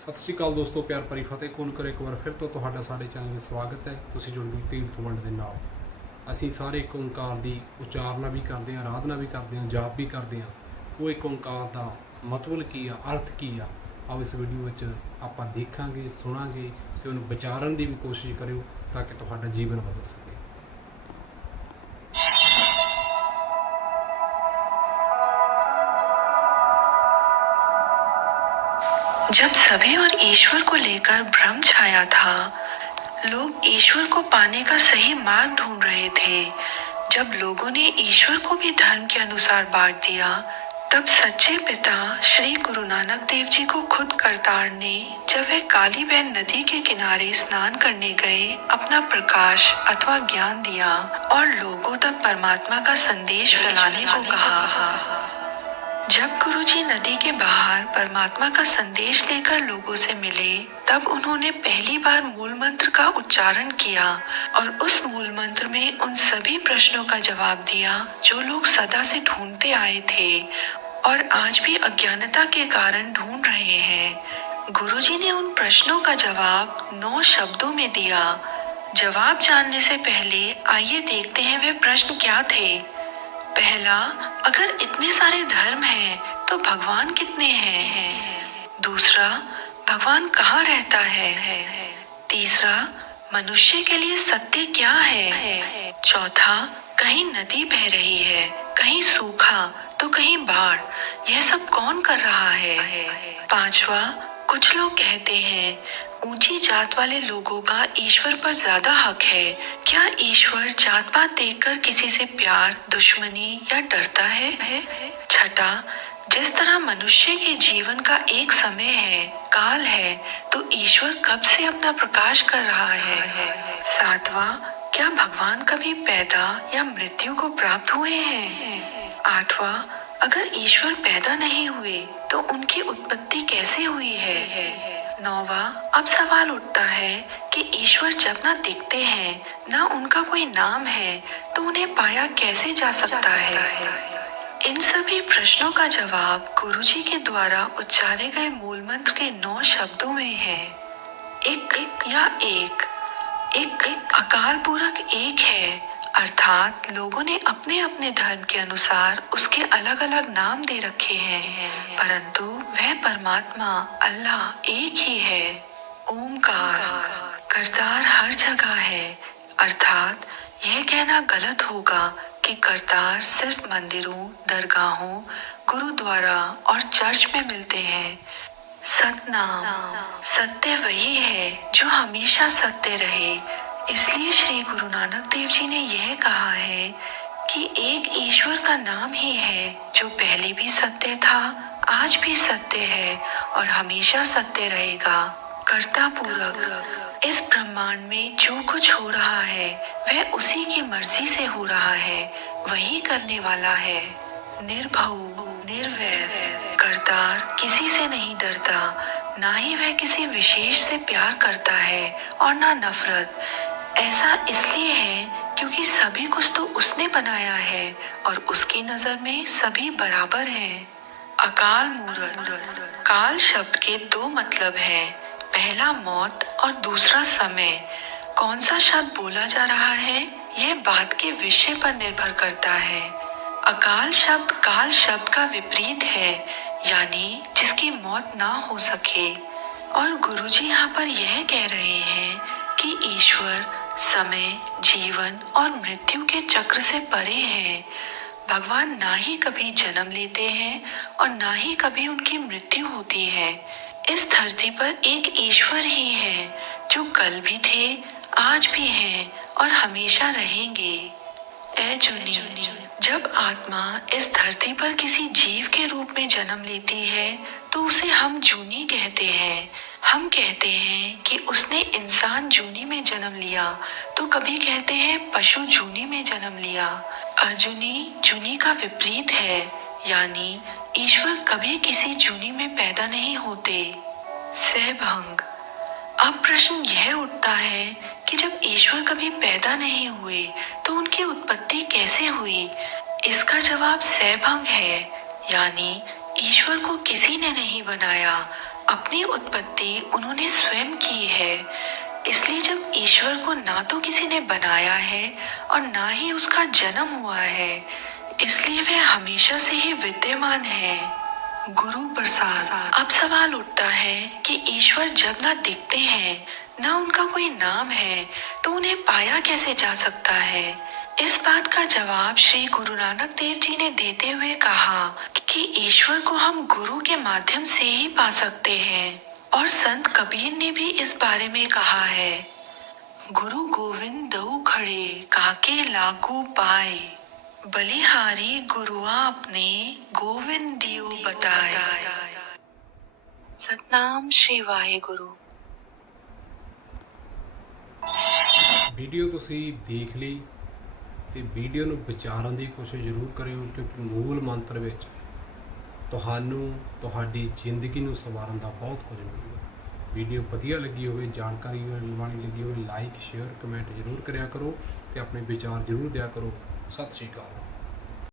ਸਤਿ ਸ਼੍ਰੀ ਅਕਾਲ ਦੋਸਤੋ, ਪਿਆਰ ਭਰੀ ਫਤਿਹ। ਕੌਣ ਕਰੇ ਇੱਕ ਵਾਰ ਫਿਰ ਤੋਂ ਤੁਹਾਡਾ ਸਾਡੇ ਚੈਨਲ ਵਿੱਚ ਸਵਾਗਤ ਹੈ। ਤੁਸੀਂ ਜੁੜ ਗਏ ਤੀਰਥ ਵੰਡ ਦੇ ਨਾਲ। ਅਸੀਂ ਸਾਰੇ ਇੱਕ ਓੰਕਾਰ ਦੀ ਉਚਾਰਨਾ ਵੀ ਕਰਦੇ ਹਾਂ, ਆਰਾਧਨਾ ਵੀ ਕਰਦੇ ਹਾਂ, ਜਾਪ ਵੀ ਕਰਦੇ ਹਾਂ। ਉਹ ਇੱਕ ਓੰਕਾਰ ਦਾ ਮਤਲਬ ਕੀ ਆ, ਅਰਥ ਕੀ ਆ, ਆਓ ਇਸ ਵੀਡੀਓ ਵਿੱਚ ਆਪਾਂ ਦੇਖਾਂਗੇ, ਸੁਣਾਂਗੇ ਤੇ ਉਹਨੂੰ ਵਿਚਾਰਨ ਦੀ ਵੀ ਕੋਸ਼ਿਸ਼ ਕਰਿਓ ਤਾਂ ਕਿ ਤੁਹਾਡਾ ਜੀਵਨ ਬਦਲ ਸਕੇ। जब सभी और ईश्वर को लेकर भ्रम छाया था, लोग ईश्वर को पाने का सही मार्ग ढूंढ रहे थे। जब लोगों ने ईश्वर को भी धर्म के अनुसार बांट दिया, तब सच्चे पिता श्री गुरु नानक देव जी को खुद करतार ने, जब वह काली बहन नदी के किनारे स्नान करने गए, अपना प्रकाश अथवा ज्ञान दिया और लोगों तक परमात्मा का संदेश फैलाने को कहा। जब गुरुजी नदी के बाहर परमात्मा का संदेश लेकर लोगों से मिले, तब उन्होंने पहली बार मूल मंत्र का उच्चारण किया और उस मूल मंत्र में उन सभी प्रश्नों का जवाब दिया जो लोग सदा से ढूंढते आए थे और आज भी अज्ञानता के कारण ढूंढ रहे हैं। गुरुजी ने उन प्रश्नों का जवाब नौ शब्दों में दिया। जवाब जानने से पहले आइए देखते हैं वे प्रश्न क्या थे। पहला, अगर इतने सारे धर्म हैं तो भगवान कितने हैं? दूसरा, भगवान कहाँ रहता है? तीसरा, मनुष्य के लिए सत्य क्या है? चौथा, कहीं नदी बह रही है, कहीं सूखा तो कहीं बाढ़, यह सब कौन कर रहा है? पांचवा कुछ लोग कहते हैं, ऊँची जात वाले लोगों का ईश्वर पर ज़्यादा हक है। क्या ईश्वर जात पात देखकर किसी से प्यार, दुश्मनी या डरता है? छठा, जिस तरह मनुष्य के जीवन का एक समय है, काल है तो ईश्वर कब से अपना प्रकाश कर रहा है? सातवां, क्या भगवान कभी पैदा या मृत्यु को प्राप्त हुए हैं? आठवां अगर ईश्वर पैदा नहीं हुए तो उनकी उत्पत्ति कैसे हुई है? नौवा, अब सवाल उठता है कि ईश्वर जब ना दिखते हैं, ना उनका कोई नाम है तो उन्हें पाया कैसे जा सकता है? इन सभी प्रश्नों का जवाब गुरुजी के द्वारा उच्चारे गए मूल मंत्र के नौ शब्दों में है। एक एक या एक एक एक अकाल पूरक एक है। अर्थात लोगों ने अपने अपने धर्म के अनुसार उसके अलग अलग नाम दे रखे हैं। परंतु वह परमात्मा अल्लाह एक ही है। ओमकार करतार हर जगह है। अर्थात यह कहना गलत होगा कि करतार सिर्फ़ मंदिरों, दरगाहों, गुरुद्वारा और चर्च में मिलते हैं। सतनाम, सत्य वही है जो हमेशा सत्य रहे। इसलिए श्री गुरु नानक देव जी ने यह कहा है कि एक ईश्वर का नाम ही है, जो पहले भी सत्य था, आज भी सत्य है और हमेशा सत्य रहेगा। कर्ता पूर्वक इस ब्रह्मांड में जो कुछ हो रहा है, वह उसी की मर्ज़ी से हो रहा है, वही करने वाला है। निर्भव, निर्वैर। करतार किसी से नहीं डरता, ना ही वह किसी विशेष से प्यार करता है और ना नफरत। ऐसा इसलिए है क्योंकि सभी कुछ तो उसने बनाया है और उसकी नज़र में सभी बराबर हैं। अकाल मूरत, काल शब्द के दो मतलब हैं। पहला मौत और दूसरा समय। कौन सा शब्द बोला जा रहा है, यह बात के विषय पर निर्भर करता है। अकाल शब्द, काल शब्द का विपरीत है, यानी जिसकी मौत ना हो सके। और गुरुजी यहाँ पर यह कह रहे हैं कि ईश्वर समय, जीवन और मृत्यु के चक्र से परे हैं। भगवान ना ही कभी जन्म लेते हैं और ना ही कभी उनकी मृत्यु होती है। इस धरती पर एक ईश्वर ही है, जो कल भी थे, आज भी हैं और हमेशा रहेंगे। ए जुनी। जब आत्मा इस धरती पर किसी जीव के रूप में जन्म लेती है तो उसे हम जूनी कहते हैं। हम कहते हैं कि उसने इंसान जूनी में जन्म लिया तो कभी कहते हैं पशु जूनी में जन्म लिया। अर्जुनी जूनी का विपरीत है, यानी ईश्वर कभी किसी जूनी में पैदा नहीं होते। सहभंग अब प्रश्न यह उठता है कि जब ईश्वर कभी पैदा नहीं हुए तो उनकी उत्पत्ति कैसे हुई? इसका जवाब सहभंग है। यानी, ईश्वर को किसी ने नहीं बनाया। अपनी उत्पत्ति उन्होंने स्वयं की है। इसलिए जब ईश्वर को ना तो किसी ने बनाया है, और ना ही उसका जन्म हुआ है, इसलिए वह हमेशा से ही विद्यमान है। गुरु प्रसाद। अब सवाल उठता है कि ईश्वर जब ना दिखते हैं, ना उनका कोई नाम है तो उन्हें पाया कैसे जा सकता है? इस बात का जवाब श्री गुरु नानक देव जी ने देते हुए कहा कि ईश्वर को हम गुरु के माध्यम से ही पा सकते हैं। और संत कबीर ने भी इस बारे में कहा है। गुरु गोविंद दऊ खड़े, काके लागू पाए। ਬਲਿਹਾਰੀ ਗੁਰੂਆ ਆਪਣੇ ਗੋਵਿੰਦ ਦਿਉ ਬਤਾਏ। ਸਤਨਾਮ ਸ਼੍ਰੀ ਵਾਹਿਗੁਰੂ। ਵੀਡੀਓ ਤੁਸੀਂ ਦੇਖ ਲਈ ਤੇ ਵੀਡੀਓ ਨੂੰ ਵਿਚਾਰਨ ਦੀ ਕੋਸ਼ਿਸ਼ ਜ਼ਰੂਰ ਕਰਿਓ ਕਿਉਂਕਿ ਮੂਲ ਮੰਤਰ ਵਿੱਚ ਤੁਹਾਨੂੰ, ਤੁਹਾਡੀ ਜ਼ਿੰਦਗੀ ਨੂੰ ਸਵਾਰਨ ਦਾ ਬਹੁਤ ਕੁਝ ਮਿਲੇਗਾ। ਵੀਡੀਓ ਵਧੀਆ ਲੱਗੀ ਹੋਵੇ, ਜਾਣਕਾਰੀ ਵਾਲੀ ਲੱਗੀ ਹੋਵੇ ਲਾਈਕ ਸ਼ੇਅਰ ਕਮੈਂਟ ਜ਼ਰੂਰ ਕਰਿਆ ਕਰੋ ਤੇ ਆਪਣੇ ਵਿਚਾਰ ਜ਼ਰੂਰ ਦਿਆ ਕਰੋ। ਸਤਿ ਸ਼੍ਰੀ ਅਕਾਲ।